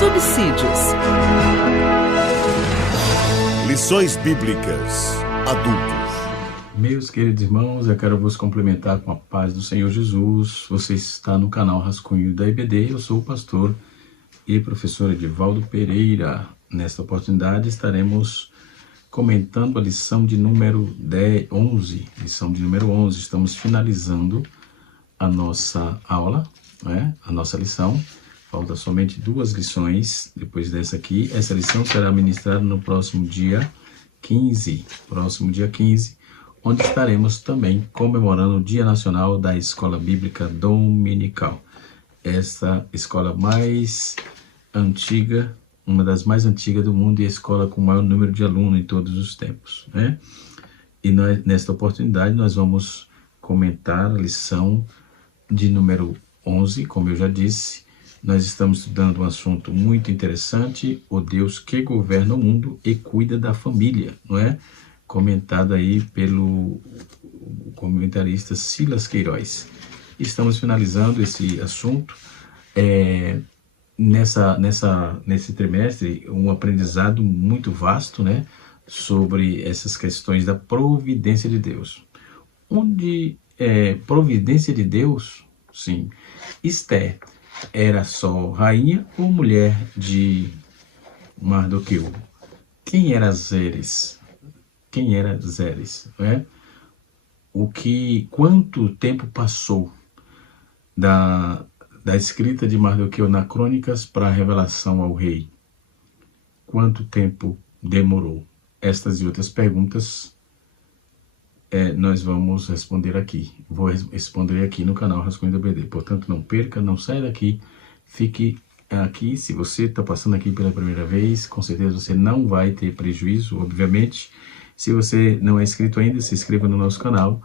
subsídios. Lições Bíblicas Adultos. Meus queridos irmãos, eu quero vos cumprimentar com a paz do Senhor Jesus. Você está no canal Rascunho da IBD. Eu sou o pastor e professor Edivaldo Pereira. Nesta oportunidade estaremos comentando a lição de número 11. Lição de número 11. Estamos finalizando a nossa aula, a nossa lição. Falta somente 2 lições depois dessa aqui. Essa lição será ministrada no próximo dia 15. Onde estaremos também comemorando o Dia Nacional da Escola Bíblica Dominical. Essa escola mais antiga, uma das mais antigas do mundo e a escola com o maior número de alunos em todos os tempos, E nesta oportunidade nós vamos comentar a lição de número 11, como eu já disse. Nós estamos estudando um assunto muito interessante, o Deus que governa o mundo e cuida da família, Comentado aí pelo comentarista Silas Queiroz. Estamos finalizando esse assunto. Nesse trimestre, um aprendizado muito vasto, sobre essas questões da providência de Deus. Onde providência de Deus, sim, Esther era só rainha ou mulher de Mardoqueu? Quem era Zeres? Quanto tempo passou da escrita de Mardoqueu na Crônicas para a revelação ao rei? Quanto tempo demorou? Estas e outras perguntas nós vamos responder aqui. Vou responder aqui no canal Rascunho do BD. Portanto, não perca, não saia daqui. Fique aqui. Se você está passando aqui pela primeira vez, com certeza você não vai ter prejuízo, obviamente. Se você não é inscrito ainda, se inscreva no nosso canal.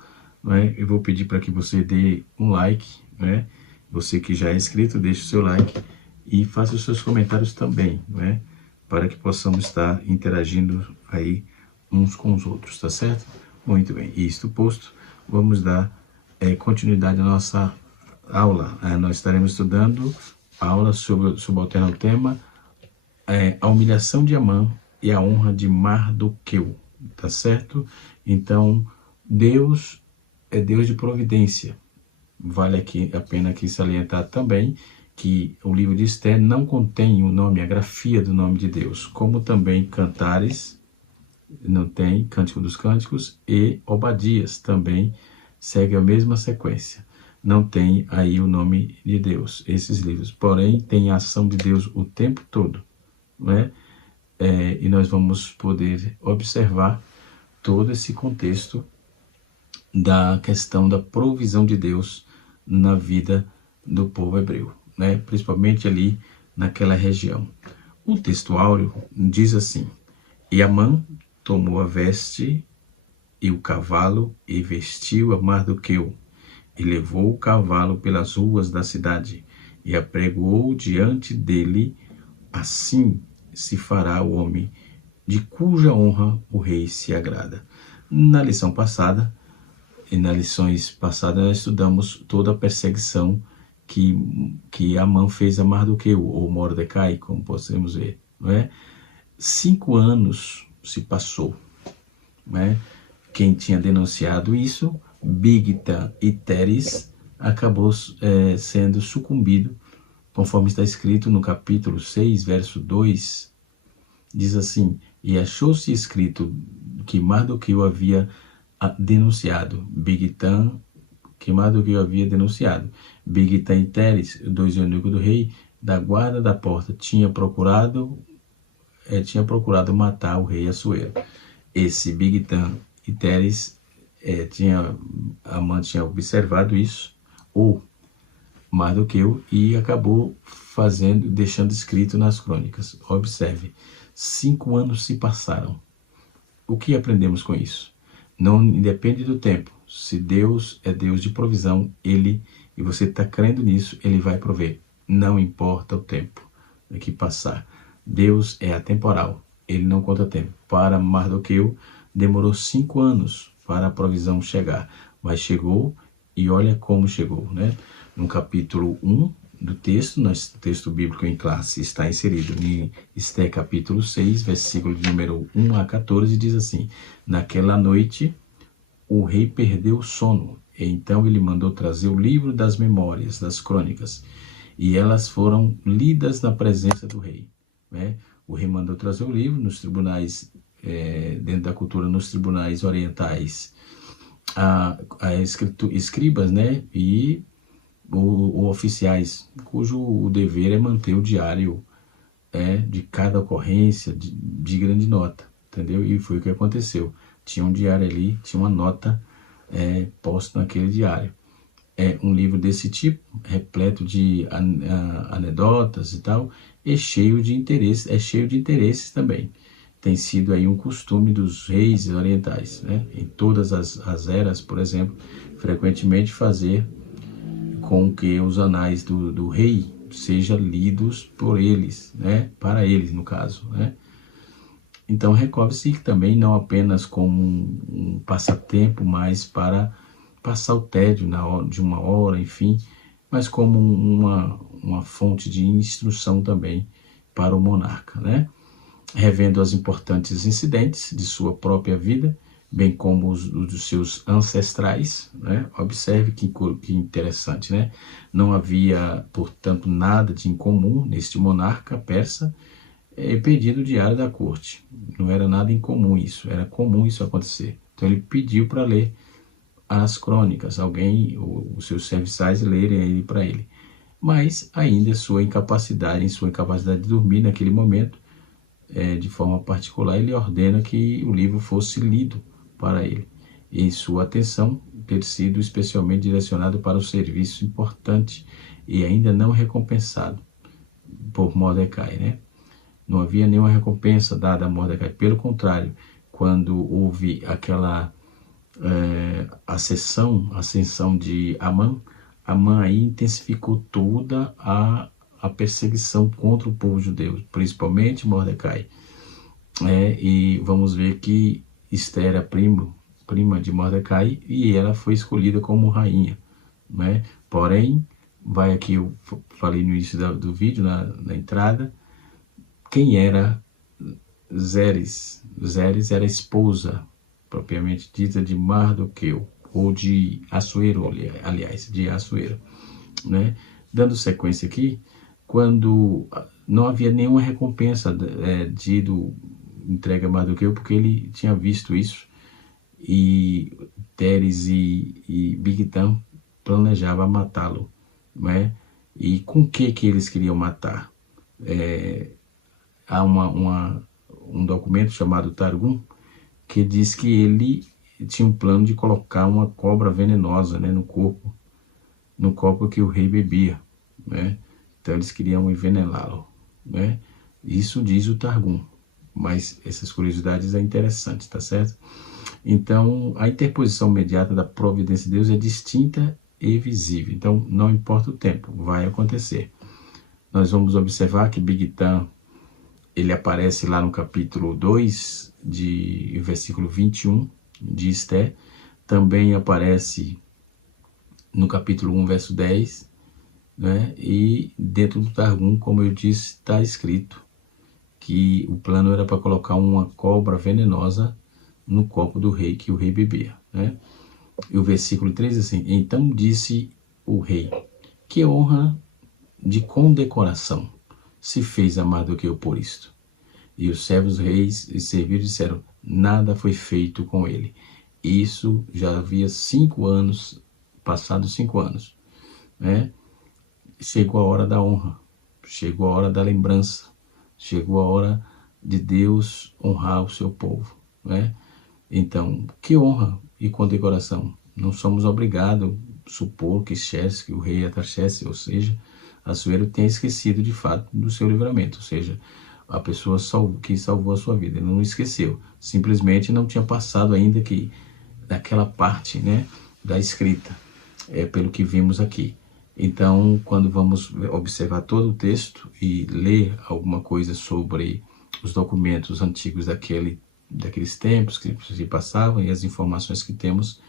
Eu vou pedir para que você dê um like, Você que já é inscrito, deixe o seu like e faça os seus comentários também, Para que possamos estar interagindo aí uns com os outros, tá certo? Muito bem, isto posto, vamos dar continuidade à nossa aula. Nós estaremos estudando a aula sobre o tema a humilhação de Amã e a honra de Mardoqueu, tá certo? Então, Deus é Deus de providência. Vale aqui a pena aqui salientar também que o livro de Esther não contém o nome, a grafia do nome de Deus, como também Cantares, não tem, Cântico dos Cânticos, e Obadias também segue a mesma sequência. Não tem aí o nome de Deus, esses livros. Porém, tem a ação de Deus o tempo todo, e nós vamos poder observar todo esse contexto da questão da provisão de Deus na vida do povo hebreu, principalmente ali naquela região. O texto áureo diz assim: E Amã tomou a veste e o cavalo e vestiu a Mardoqueu, e levou o cavalo pelas ruas da cidade, e apregoou diante dele. Assim se fará o homem de cuja honra o rei se agrada. Na lição passada, e nas lições passadas, nós estudamos toda a perseguição que Amã fez a Mardoqueu, ou Mordecai, como podemos ver, 5 anos se passou, Quem tinha denunciado isso, Bigthan e Teres, acabou sendo sucumbido, conforme está escrito no capítulo 6, verso 2, diz assim: E achou-se escrito que Mardoqueu havia denunciado, Bigthan e Teres, 2 eunucos do rei, da guarda da porta, tinha procurado matar o rei Assuero. Esse Bigthan e Teres, Amã tinha observado isso, ou Mardoqueu, e acabou deixando escrito nas crônicas. Observe, 5 anos se passaram. O que aprendemos com isso? Não independe do tempo. Se Deus é Deus de provisão, e você está crendo nisso, Ele vai prover. Não importa o tempo que passar. Deus é atemporal. Ele não conta tempo. Para Mardoqueu, demorou 5 anos para a provisão chegar. Mas chegou, e olha como chegou, No capítulo 1 do texto, nosso texto bíblico em classe está inserido em Esté capítulo 6, versículo de número 1 a 14, diz assim: naquela noite o rei perdeu o sono, e então ele mandou trazer o livro das memórias, das crônicas, e elas foram lidas na presença do rei. Né? O rei mandou trazer o livro nos tribunais, dentro da cultura, nos tribunais orientais, escribas, né? E oficiais, cujo o dever é manter o diário de cada ocorrência de grande nota, entendeu? E foi o que aconteceu. Tinha um diário ali, tinha uma nota posta naquele diário. É um livro desse tipo, repleto de anedotas e tal, e cheio de interesse, cheio de interesses também. Tem sido aí um costume dos reis orientais, né? Em todas as eras, por exemplo, frequentemente fazer com que os anais do rei sejam lidos por eles, né? Para eles, no caso, né? Então, recorre-se também não apenas como um passatempo, mas para passar o tédio de uma hora, enfim, mas como uma fonte de instrução também para o monarca, né? Revendo os importantes incidentes de sua própria vida, bem como os dos seus ancestrais, né? Observe que interessante, né? Não havia, portanto, nada de incomum neste monarca persa pedido o diário da corte. Não era nada incomum isso, era comum isso acontecer. Então ele pediu para ler as crônicas, alguém, os seus serviçais lerem ele para ele. Mas ainda em sua incapacidade de dormir naquele momento, de forma particular, ele ordena que o livro fosse lido para ele, e sua atenção ter sido especialmente direcionado para o serviço importante e ainda não recompensado por Mordecai, né? Não havia nenhuma recompensa dada a Mordecai, pelo contrário, quando houve aquela ascensão de Amã aí intensificou toda a perseguição contra o povo judeu, principalmente Mordecai. E vamos ver que Esther era prima de Mordecai, e ela foi escolhida como rainha, né? Porém, vai aqui, eu falei no início do vídeo, na entrada, quem era Zeres? Zeres era esposa, propriamente dita, de Mardoqueu, ou de Assuero, aliás, de Assuero, né? Dando sequência aqui, quando não havia nenhuma recompensa entregue a Mardoqueu, porque ele tinha visto isso, e Teres e Bigtan planejavam matá-lo, né? E com que eles queriam matar? Há um documento chamado Targum, que diz que ele tinha um plano de colocar uma cobra venenosa, né, no copo que o rei bebia, né? Então eles queriam envenená-lo, né? Isso diz o Targum, mas essas curiosidades é interessante, tá certo? Então a interposição imediata da providência de Deus é distinta e visível, então não importa o tempo, vai acontecer. Nós vamos observar que Bigtan, ele aparece lá no capítulo 2, versículo 21 de Esté. Também aparece no capítulo 1, verso 10, né? E dentro do Targum, como eu disse, está escrito que o plano era para colocar uma cobra venenosa no copo do rei, que o rei bebia, né? E o versículo 3 assim: então disse o rei, que honra de condecoração se fez a Mardoqueu por isto. E os servos reis e servidos disseram: nada foi feito com ele. Isso já havia 5 anos, passados 5 anos, né? Chegou a hora da honra, chegou a hora da lembrança, chegou a hora de Deus honrar o seu povo, né? Então, que honra e condecoração? Não somos obrigados a supor que o rei Artaxerxes, ou seja, Assuero, tenha esquecido de fato do seu livramento, ou seja, a pessoa que salvou a sua vida. Ele não esqueceu, simplesmente não tinha passado ainda daquela parte, né, da escrita, pelo que vimos aqui. Então, quando vamos observar todo o texto e ler alguma coisa sobre os documentos antigos daqueles tempos que se passavam e as informações que temos,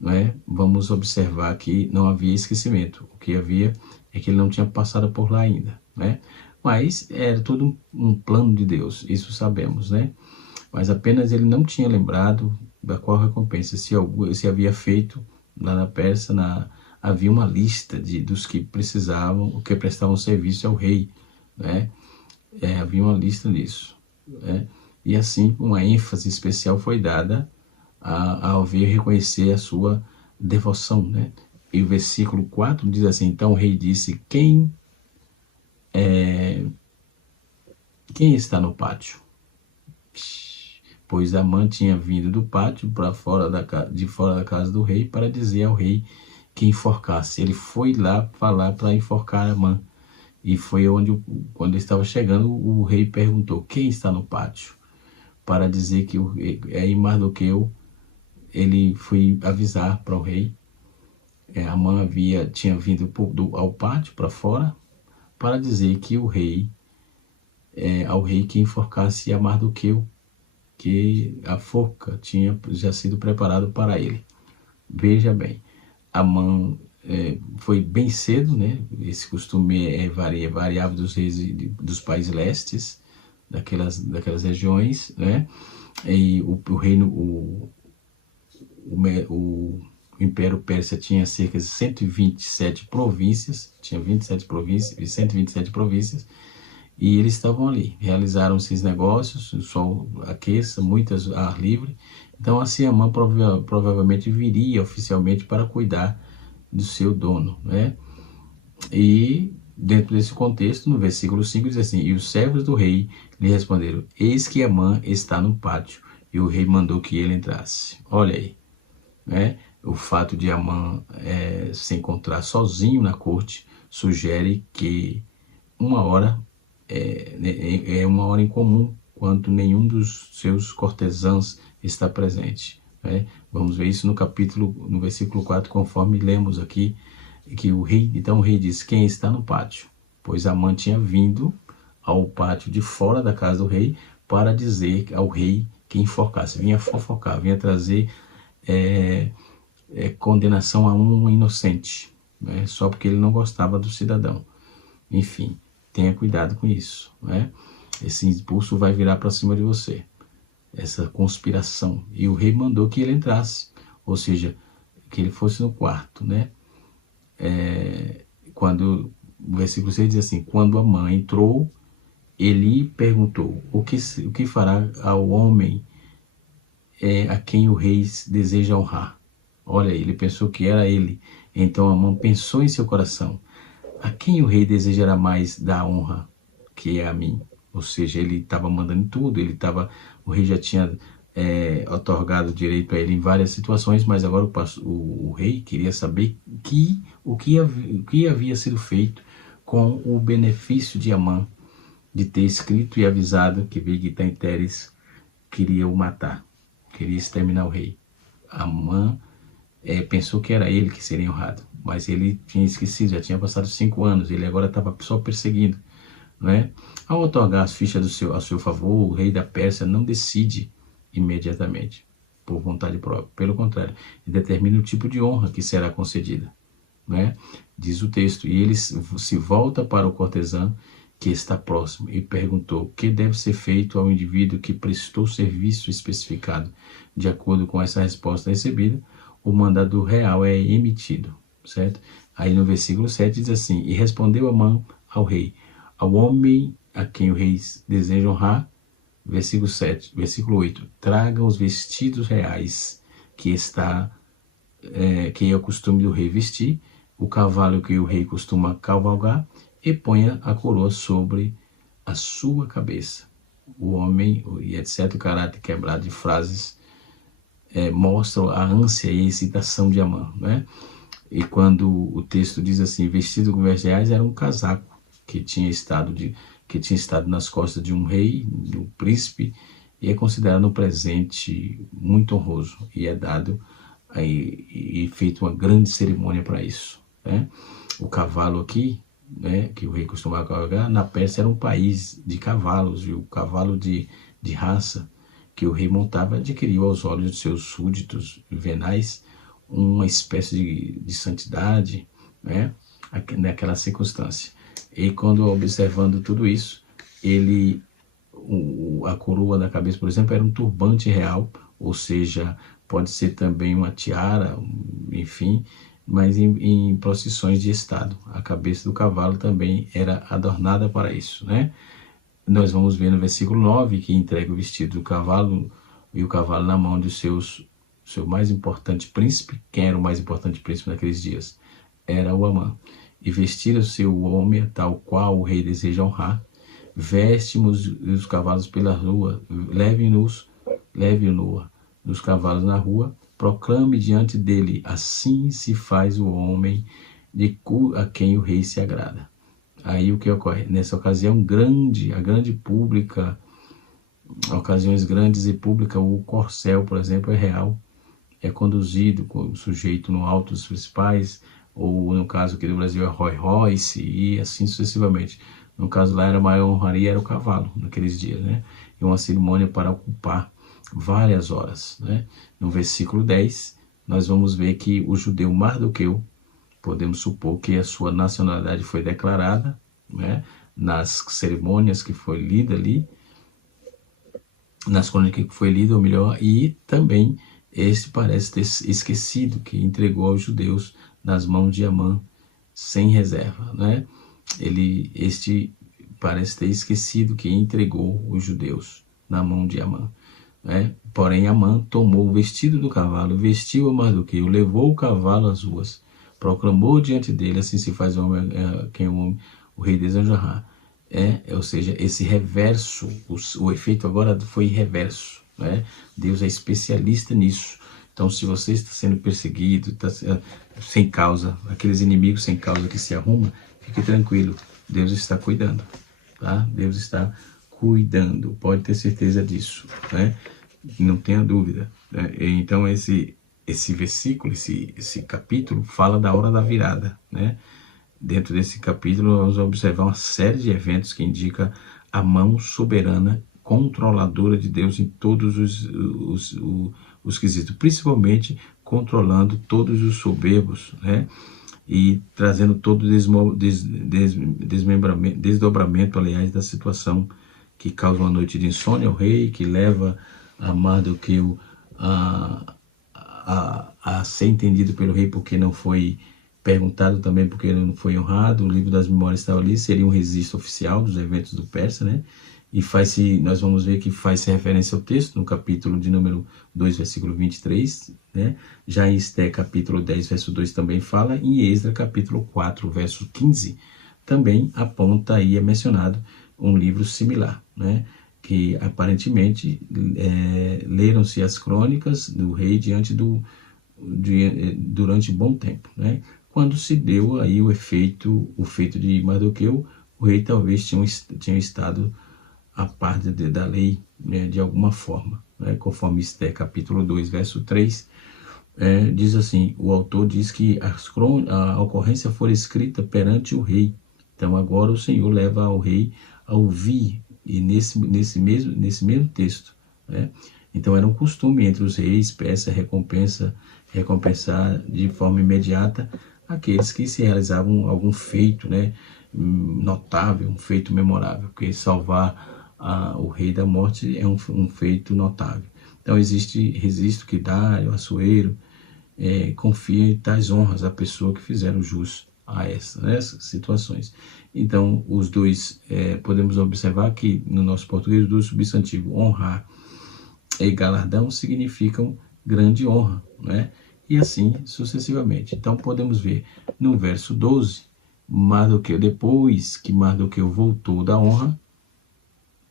né, vamos observar que não havia esquecimento. O que havia é que ele não tinha passado por lá ainda, né? Mas era todo um plano de Deus, isso sabemos, né? Mas apenas ele não tinha lembrado da qual recompensa, se havia feito lá na Pérsia, havia uma lista dos que precisavam, que prestavam serviço ao rei, né? Havia uma lista disso, né? E assim uma ênfase especial foi dada ao ver e reconhecer a sua devoção, né? E o versículo 4 diz assim: então o rei disse, quem está no pátio? Pois Amã tinha vindo do pátio de fora da casa do rei para dizer ao rei que enforcasse. Ele foi lá falar para enforcar Amã. E foi quando ele estava chegando, o rei perguntou, quem está no pátio? Para dizer que aí Mardoqueu, ele foi avisar para o rei. Amã tinha vindo ao pátio para fora para dizer que ao rei que enforcasse a Mardoqueu, que a forca tinha já sido preparado para ele. Veja bem, Amã foi bem cedo, né? Esse costume é variável dos reis dos países lestes, daquelas regiões, né? E o reino, o Império Persa tinha cerca de 127 províncias, tinha 27 províncias, 127 províncias, e eles estavam ali, realizaram esses negócios, o sol aqueça, muitas ar livre. Então assim Amã provavelmente viria oficialmente para cuidar do seu dono, né? E dentro desse contexto, no versículo 5 diz assim, e os servos do rei lhe responderam, eis que Amã está no pátio, e o rei mandou que ele entrasse. Olha aí, né? O fato de Amã se encontrar sozinho na corte sugere que uma hora é uma hora incomum, quando nenhum dos seus cortesãos está presente, né? Vamos ver isso no versículo 4, conforme lemos aqui, que então o rei diz, quem está no pátio? Pois Amã tinha vindo ao pátio de fora da casa do rei para dizer ao rei que enforcasse, vinha fofocar, vinha trazer condenação a um inocente, né? Só porque ele não gostava do cidadão. Enfim, tenha cuidado com isso, né? Esse impulso vai virar para cima de você, essa conspiração. E o rei mandou que ele entrasse, ou seja, que ele fosse no quarto, né? Quando o versículo 6 diz assim, quando Amã entrou, ele perguntou, o que fará ao homem a quem o rei deseja honrar? Olha, ele pensou que era ele. Então Amã pensou em seu coração, a quem o rei desejará mais dar honra, que é a mim? Ou seja, ele estava mandando tudo, o rei já tinha otorgado direito a ele em várias situações, mas agora o rei queria saber o que havia sido feito com o benefício de Amã, de ter escrito e avisado que Bigtan-Teres queria o matar, queria exterminar o rei. Amã pensou que era ele que seria honrado, mas ele tinha esquecido, já tinha passado 5 anos, ele agora estava só perseguindo, né? Ao otorgar as fichas a seu favor, o rei da Pérsia não decide imediatamente, por vontade própria. Pelo contrário, ele determina o tipo de honra que será concedida, né? Diz o texto, e ele se volta para o cortesão que está próximo e perguntou o que deve ser feito ao indivíduo que prestou serviço especificado. De acordo com essa resposta recebida, o mandado real é emitido, certo? Aí no versículo 7 diz assim, e respondeu Amã ao rei, ao homem a quem o rei deseja honrar, versículo 8, traga os vestidos reais que é o costume do rei vestir, o cavalo que o rei costuma cavalgar, e ponha a coroa sobre a sua cabeça. O homem, e etc., o caráter quebrado de frases mostram a ânsia e a excitação de Amã, né? E quando o texto diz assim, vestido com vestes reais, era um casaco que tinha estado nas costas de um rei, de um príncipe, e é considerado um presente muito honroso, e é dado e feito uma grande cerimônia para isso, né? O cavalo aqui, né, que o rei costumava cavalgar, na Pérsia era um país de cavalos, e o cavalo de raça que o rei montava adquiriu aos olhos de seus súditos venais uma espécie de santidade, né? naquela circunstância. E quando observando tudo isso, a coroa da cabeça, por exemplo, era um turbante real, ou seja, pode ser também uma tiara, enfim, mas em procissões de estado. A cabeça do cavalo também era adornada para isso, né? Nós vamos ver no versículo 9 que entrega o vestido do cavalo e o cavalo na mão de seu mais importante príncipe. Quem era o mais importante príncipe naqueles dias? Era o Amã. E vestir o seu homem, tal qual o rei deseja honrar. Veste-nos os cavalos pela rua, leve-o dos cavalos na rua, proclame diante dele, assim se faz o homem a quem o rei se agrada. Aí o que ocorre? Nessa ocasião a grande pública, ocasiões grandes e públicas, o corcel, por exemplo, é real, é conduzido com o sujeito no alto dos principais, ou no caso aqui do Brasil é Rolls Royce, e assim sucessivamente. No caso lá, era a maior honraria, era o cavalo, naqueles dias, né? E uma cerimônia para ocupar várias horas, né? No versículo 10, nós vamos ver que o judeu Mardoqueu, podemos supor que a sua nacionalidade foi declarada, né? Nas cerimônias que foi lida ali, nas crônicas que foi lida, ou melhor, e também este parece ter esquecido que entregou aos judeus nas mãos de Amã sem reserva, né? Este parece ter esquecido que entregou os judeus na mão de Amã, né? Porém, Amã tomou o vestido do cavalo, vestiu a Mardoqueu, levou o cavalo às ruas, proclamou diante dele, assim se faz o rei deseja honrar. Ou seja, esse reverso, o efeito agora foi reverso, né? Deus é especialista nisso. Então, se você está sendo perseguido, está sem causa, aqueles inimigos sem causa que se arrumam, fique tranquilo, Deus está cuidando, tá? Deus está cuidando, pode ter certeza disso, né? Não tenha dúvida, né? Então, esse versículo, esse capítulo, fala da hora da virada, né? Dentro desse capítulo, nós vamos observar uma série de eventos que indica a mão soberana, controladora de Deus em todos os quesitos, principalmente controlando todos os soberbos, né? E trazendo todo o desdobramento, aliás, da situação que causa uma noite de insônia ao rei, que leva a Mardoqueu a ser entendido pelo rei porque não foi perguntado, também porque ele não foi honrado. O livro das memórias estava ali, seria um registro oficial dos eventos do Persa, né? E nós vamos ver que faz referência ao texto no capítulo de número 2, versículo 23, né? Já em Esté, capítulo 10, verso 2 também fala, e em Esdras, capítulo 4, verso 15, também aponta aí, é mencionado um livro similar, né? Que aparentemente leram-se as crônicas do rei durante bom tempo, né? Quando se deu aí o feito de Mardoqueu, o rei talvez tinha estado a parte da lei, né, de alguma forma, né? Conforme Esté, capítulo 2, verso 3, diz assim, o autor diz que a ocorrência foi escrita perante o rei. Então agora o Senhor leva ao rei a ouvir, e nesse mesmo texto, né? Então era um costume entre os reis recompensar de forma imediata aqueles que se realizavam algum feito, né, notável, um feito memorável, porque salvar o rei da morte é um feito notável. Então existe registro que Dário, Assuero, confia em tais honras à pessoa que fizeram jus a essas situações. Então os dois, podemos observar que no nosso português, os dois substantivos, honrar e galardão, significam grande honra, né? E assim sucessivamente. Então podemos ver no verso 12, depois que Mardoqueu voltou da honra,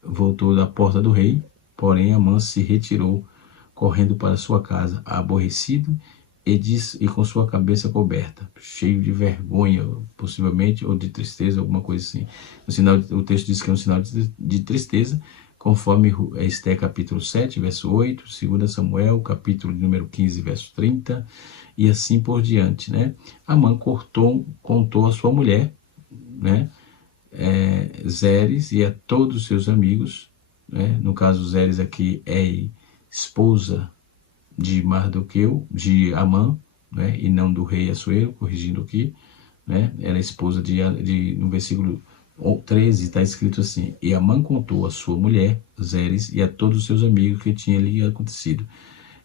voltou da porta do rei, porém Amã se retirou, correndo para sua casa, aborrecido e com sua cabeça coberta, cheio de vergonha, possivelmente, ou de tristeza, alguma coisa assim. O texto diz que é um sinal de tristeza, conforme Esté capítulo 7, verso 8, 2 Samuel, capítulo número 15, verso 30, e assim por diante, né? Amã contou a sua mulher, né, Zeres, e a todos os seus amigos, né? No caso, Zeres aqui é esposa de Mardoqueu, de Amã, né, e não do rei Assuero, corrigindo aqui, né? Era esposa no versículo 13 está escrito assim: e Amã contou a sua mulher, Zeres, e a todos os seus amigos que tinha lhe acontecido.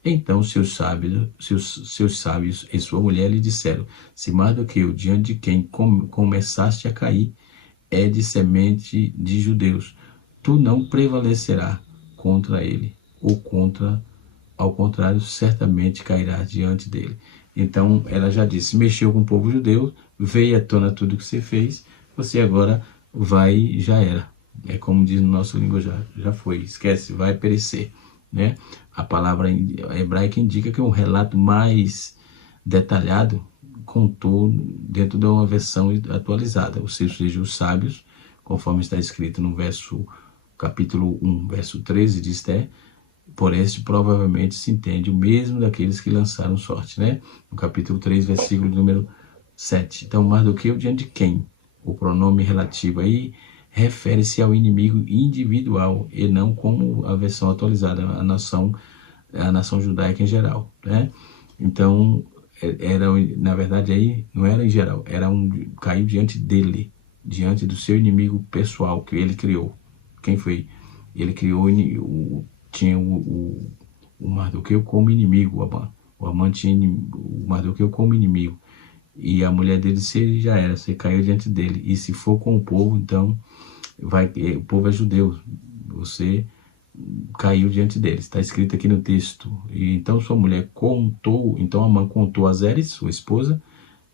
Então seus sábios e sua mulher lhe disseram: se Mardoqueu, diante de quem começaste a cair, é de semente de judeus, tu não prevalecerás contra ele, ao contrário, certamente cairás diante dele. Então ela já disse: mexeu com o povo judeu, veio à tona tudo que você fez, você agora vai, já era. É como diz no nosso linguajar, já foi, esquece, vai perecer, né? A palavra hebraica indica que um relato mais detalhado contou dentro de uma versão atualizada, ou seja, os sábios, conforme está escrito no capítulo 1, verso 13 de Esther, por este provavelmente se entende o mesmo daqueles que lançaram sorte, né? No capítulo 3, versículo número 7. Então, Mardoqueu diante de quem? O pronome relativo aí refere-se ao inimigo individual e não como a versão atualizada, a nação judaica em geral, né? Então, na verdade aí não era em geral, caiu diante dele, diante do seu inimigo pessoal que ele criou. Quem foi? Ele criou tinha o Mardoqueu como inimigo, o Amã tinha o Mardoqueu como inimigo, e a mulher dele você caiu diante dele, e se for com o povo, então o povo é judeu, você caiu diante deles, está escrito aqui no texto. E então sua mulher contou, então Amã contou a Zeres, sua esposa,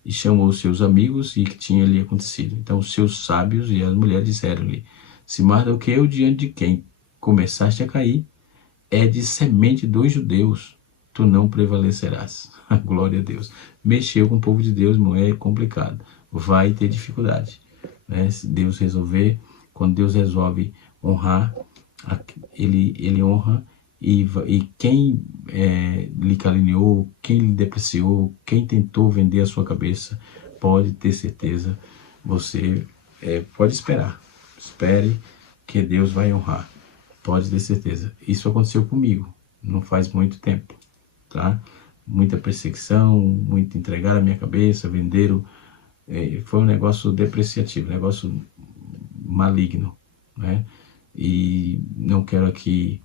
e chamou seus amigos e que tinha lhe acontecido. Então os seus sábios e as mulheres disseram-lhe: se Mardoqueu, diante de quem começaste a cair, é de semente dos judeus, tu não prevalecerás. Glória a Deus. Mexeu com o povo de Deus, não é complicado. Vai ter dificuldade, né? Se Deus resolver, quando Deus resolve honrar, ele honra, e quem lhe caluniou, quem lhe depreciou, quem tentou vender a sua cabeça, pode ter certeza, você pode esperar. Espere que Deus vai honrar. Pode ter certeza. Isso aconteceu comigo, não faz muito tempo, tá? Muita perseguição, muito entregar a minha cabeça, venderam. Foi um negócio depreciativo, um negócio maligno, né? E não quero aqui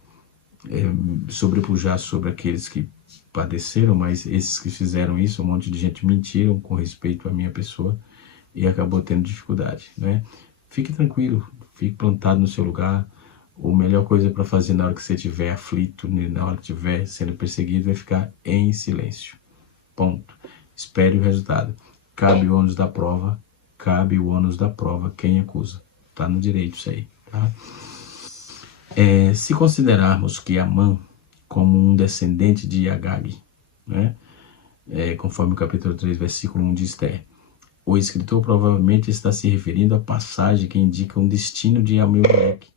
sobrepujar sobre aqueles que padeceram, mas esses que fizeram isso, um monte de gente mentiram com respeito à minha pessoa e acabou tendo dificuldade, né? Fique tranquilo, fique plantado no seu lugar. A melhor coisa para fazer na hora que você estiver aflito, na hora que estiver sendo perseguido, é ficar em silêncio. Ponto. Espere o resultado. Cabe o ônus da prova, quem acusa. Está no direito isso aí, tá? Se considerarmos que Amã como um descendente de Agag, né? Conforme o capítulo 3, versículo 1 de Esther, o escritor provavelmente está se referindo à passagem que indica um destino de Amaleque,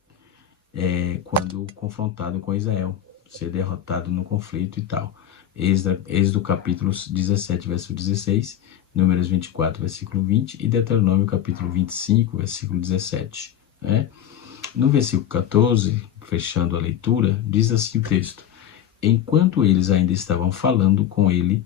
quando confrontado com Israel, ser derrotado no conflito e tal. Êxodo capítulo 17, verso 16, Números 24, versículo 20 e Deuteronômio capítulo 25, versículo 17. Né? No versículo 14, fechando a leitura, diz assim o texto: enquanto eles ainda estavam falando com ele,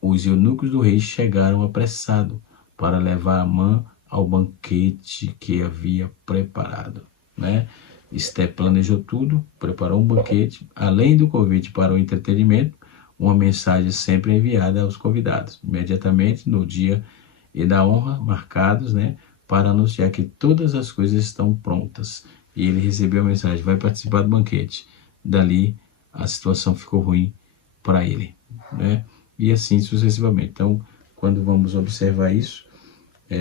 os eunucos do rei chegaram apressados para levar Amã ao banquete que havia preparado. Né? Esther planejou tudo, preparou um banquete, além do convite para o entretenimento, uma mensagem sempre enviada aos convidados, imediatamente no dia e da honra, marcados, né, para anunciar que todas as coisas estão prontas. E ele recebeu a mensagem: vai participar do banquete. Dali, a situação ficou ruim para ele, né? E assim sucessivamente. Então, quando vamos observar isso,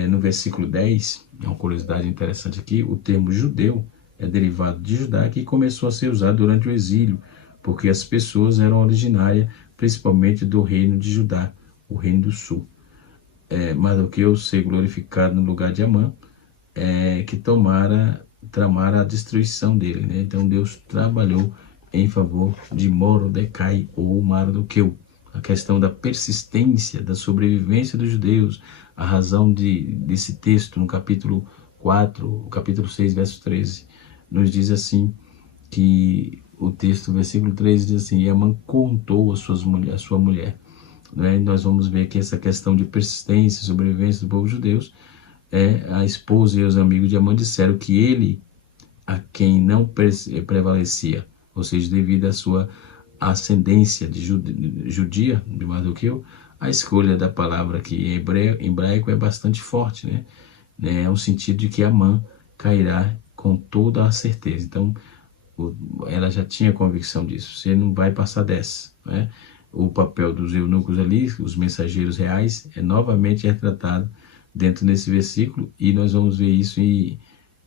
no versículo 10, é uma curiosidade interessante aqui, o termo judeu é derivado de Judá, que começou a ser usado durante o exílio, porque as pessoas eram originárias principalmente do reino de Judá, o reino do sul. Mardoqueu ser glorificado no lugar de Amã, que tramara a destruição dele, né? Então Deus trabalhou em favor de Mordecai ou Mardoqueu. A questão da persistência, da sobrevivência dos judeus, a razão desse texto no capítulo 4, capítulo 6, verso 13, nos diz assim, que o texto, versículo 13, diz assim: e Amã contou a sua mulher. né? Nós vamos ver que essa questão de persistência e sobrevivência do povo judeu, a esposa e os amigos de Amã disseram que ele, a quem não prevalecia, ou seja, devido à sua ascendência de judia, de Mardoqueu, a escolha da palavra aqui em hebraico é bastante forte, né? É um sentido de que Amã cairá com toda a certeza. Então, ela já tinha convicção disso. Você não vai passar dessa, né? O papel dos eunucos ali, os mensageiros reais, é novamente retratado dentro desse versículo, e nós vamos ver isso em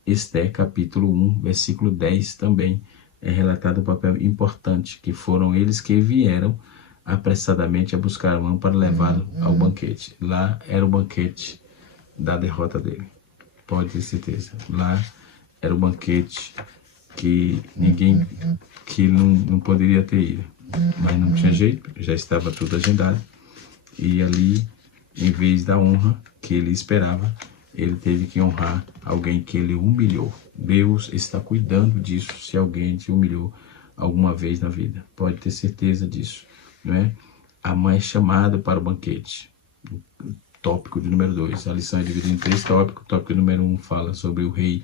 Ester, capítulo 1, versículo 10 também. É relatado um papel importante, que foram eles que vieram apressadamente a buscar Amã para levá-lo ao banquete. Lá era o banquete da derrota dele. Pode ter certeza. Lá era o banquete que ninguém, que ele não poderia ter ido. Mas não tinha jeito, já estava tudo agendado. E ali, em vez da honra que ele esperava, ele teve que honrar alguém que ele humilhou. Deus está cuidando disso se alguém te humilhou alguma vez na vida. Pode ter certeza disso, não é? Amã é chamado para o banquete. Tópico de número 2. A lição é dividida em 3 tópicos. O tópico número 1 fala sobre o rei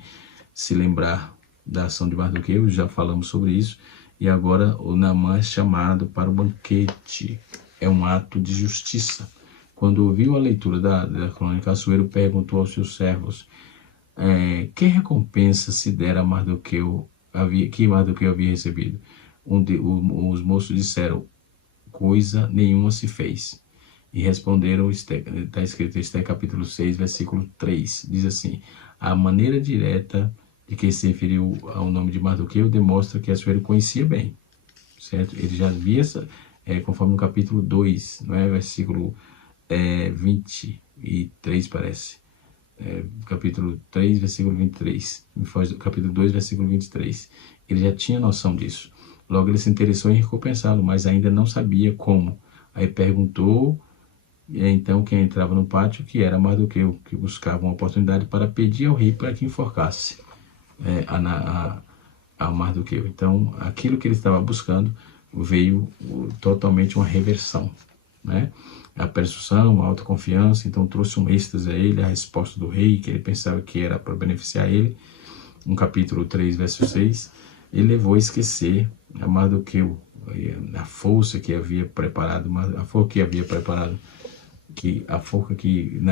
se lembrar da ação de Mardoqueu, já falamos sobre isso. E agora o Naamã é chamado para o banquete. É um ato de justiça. Quando ouviu a leitura da crônica, Assuero perguntou aos seus servos que recompensa se dera a Mardoqueu, que Mardoqueu havia recebido. Os moços disseram, coisa nenhuma se fez. E responderam, está escrito em Ester capítulo 6, versículo 3, diz assim, a maneira direta de que se referiu ao nome de Mardoqueu demonstra que Assuero conhecia bem, certo? Ele já via, conforme no capítulo 2, não é? Versículo 23, parece. Capítulo 3, versículo 23. Capítulo 2, versículo 23. Ele já tinha noção disso. Logo ele se interessou em recompensá-lo, mas ainda não sabia como. Aí perguntou, então quem entrava no pátio, que era Mardoqueu, que buscava uma oportunidade para pedir ao rei para que enforcasse a Mardoqueu. Então aquilo que ele estava buscando veio totalmente uma reversão, né? A persuasão, a autoconfiança, então trouxe um êxtase a ele, a resposta do rei, que ele pensava que era para beneficiar ele. No capítulo 3, verso 6, ele levou a esquecer a Mardoqueu, a força que havia preparado, a forca que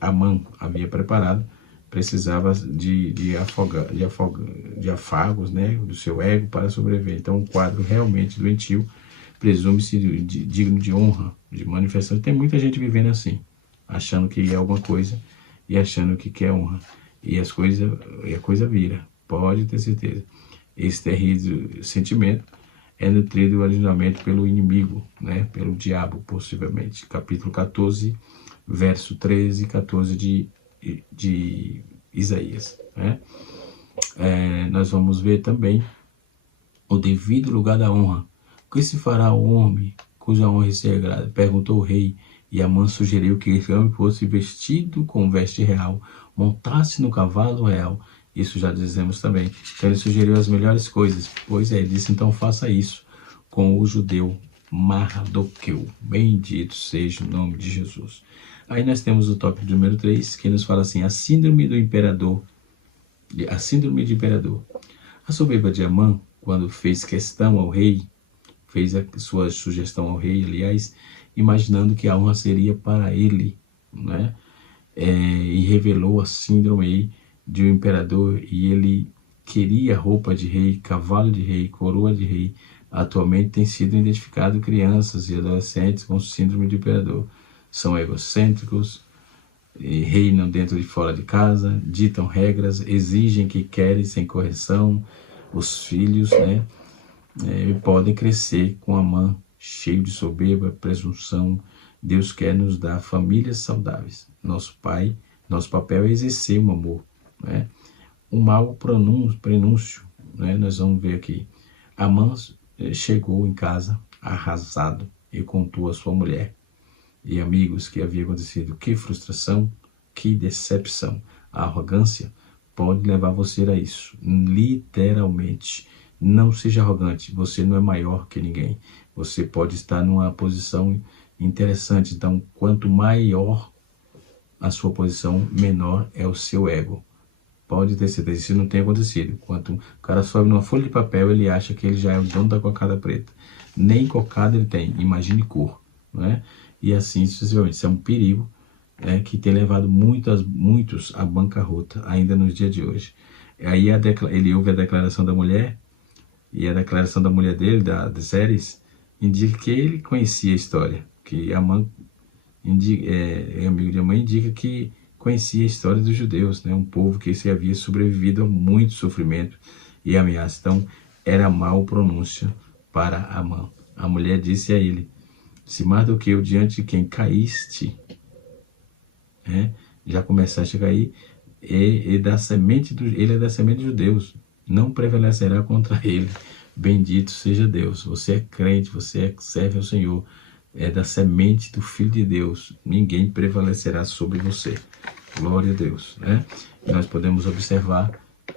Amã havia preparado, precisava de afagos, né, do seu ego para sobreviver. Então, um quadro realmente doentio, presume-se digno de honra, de manifestação. Tem muita gente vivendo assim, achando que é alguma coisa e achando que quer honra. E a coisa vira, pode ter certeza. Esse terrível sentimento é nutrido originalmente pelo inimigo, né, pelo diabo, possivelmente. Capítulo 14, verso 13 e 14 de Isaías, né? Nós vamos ver também o devido lugar da honra. O que se fará ao homem cuja honra se agrada? Perguntou o rei, e Amã sugeriu que esse homem fosse vestido com veste real, montasse no cavalo real. Isso já dizemos também. Então ele sugeriu as melhores coisas. Pois é, ele disse, então faça isso com o judeu Mardoqueu. Bendito seja o nome de Jesus. Aí nós temos o tópico número 3, que nos fala assim, a síndrome de imperador. A soberba de Amã, quando fez questão ao rei, fez a sua sugestão ao rei, aliás, imaginando que a honra seria para ele, né? E revelou a síndrome de um imperador, e ele queria roupa de rei, cavalo de rei, coroa de rei. Atualmente tem sido identificado crianças e adolescentes com síndrome de imperador. São egocêntricos, reinam dentro e fora de casa, ditam regras, exigem que querem sem correção. Os filhos, né, podem crescer com a mão cheio de soberba, presunção. Deus quer nos dar famílias saudáveis. Nosso papel é exercer o amor, né? Um mau prenúncio, né? Nós vamos ver aqui. Amã chegou em casa arrasado e contou a sua mulher e amigos que havia acontecido. Que frustração, que decepção. A arrogância pode levar você a isso. Literalmente, Não seja arrogante, você não é maior que ninguém. Você pode estar numa posição interessante, então quanto maior a sua posição, menor é o seu ego. Pode ter certeza, isso não tem acontecido. Quando o cara sobe numa folha de papel, ele acha que ele já é o dono da cocada preta. Nem cocada ele tem, imagine cor, não é? E assim sucessivamente. Isso é um perigo, né, que tem levado muitos à bancarrota ainda nos dias de hoje. Aí ele ouve a declaração da mulher, e a declaração da mulher dele, da Zeres, indica que ele conhecia a história, que Amã amigo de Amã, indica que conhecia a história dos judeus, né? Um povo que se havia sobrevivido a muito sofrimento e ameaça. Então, era mau pronúncio para Amã. A mulher disse a ele: se mais do que eu diante de quem caíste, né, já começaste a cair, ele é da semente dos judeus, não prevalecerá contra ele. Bendito seja Deus. Você é crente, serve ao Senhor, é da semente do Filho de Deus, ninguém prevalecerá sobre você. Glória a Deus, né? E nós podemos observar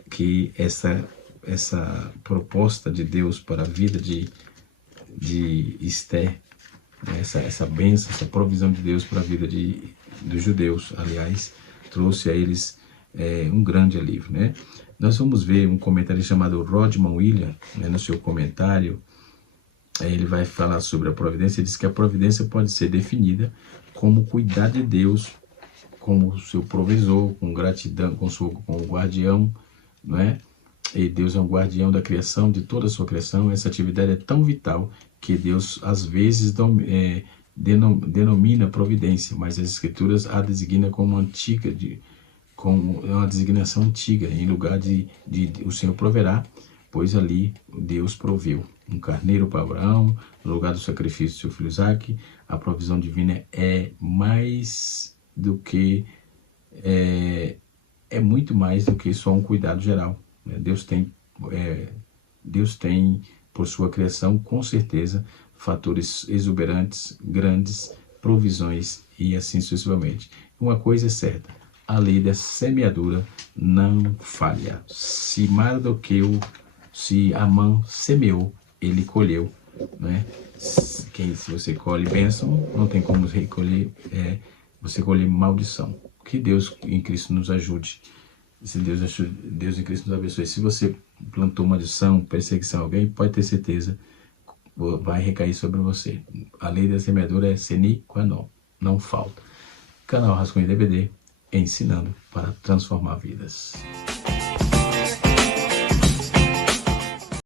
que essa proposta de Deus para a vida de Esther, né? essa bênção, essa provisão de Deus para a vida dos judeus, aliás, trouxe a eles um grande alívio, né? Nós vamos ver um comentário chamado Rodman Williams, né, no seu comentário. Ele vai falar sobre a providência. Ele diz que a providência pode ser definida como cuidar de Deus como seu provisor, com gratidão, com o guardião, não é? E Deus é um guardião da criação, de toda a sua criação. Essa atividade é tão vital que Deus às vezes denomina providência, mas as Escrituras a designa como antiga, com uma designação antiga, em lugar de o Senhor proverá, pois ali Deus proveu um carneiro para Abraão, no lugar do sacrifício do seu filho Isaque. A provisão divina é mais do que, é muito mais do que só um cuidado geral. Deus tem, por sua criação, com certeza, fatores exuberantes, grandes, provisões e assim sucessivamente. Uma coisa é certa: a lei da semeadura não falha. Se Amã semeou, ele colheu, né? Se você colhe bênção, não tem como recolher, você colher maldição. Que Deus em Cristo nos ajude. Se Deus em Cristo nos abençoe. Se você plantou maldição, perseguição a alguém, pode ter certeza, vai recair sobre você. A lei da semeadura é sine qua non, não falta. Canal Rascunho DVD, ensinando para transformar vidas.